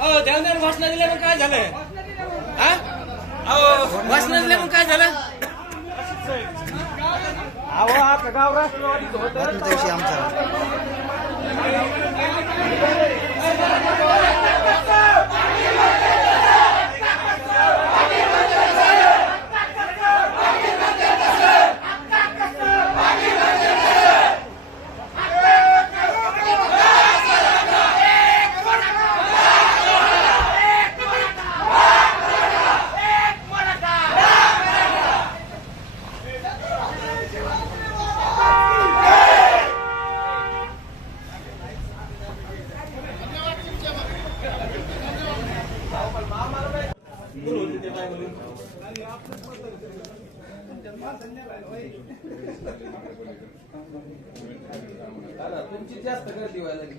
वाचनारीला मग काय झालं हा? अहो वाचनारीला मग काय झालं? अहो आता गाव राष्ट्रवादीचं होतं. दिवशी आमचा तुमची जास्त गर्दी व्हायला लागली.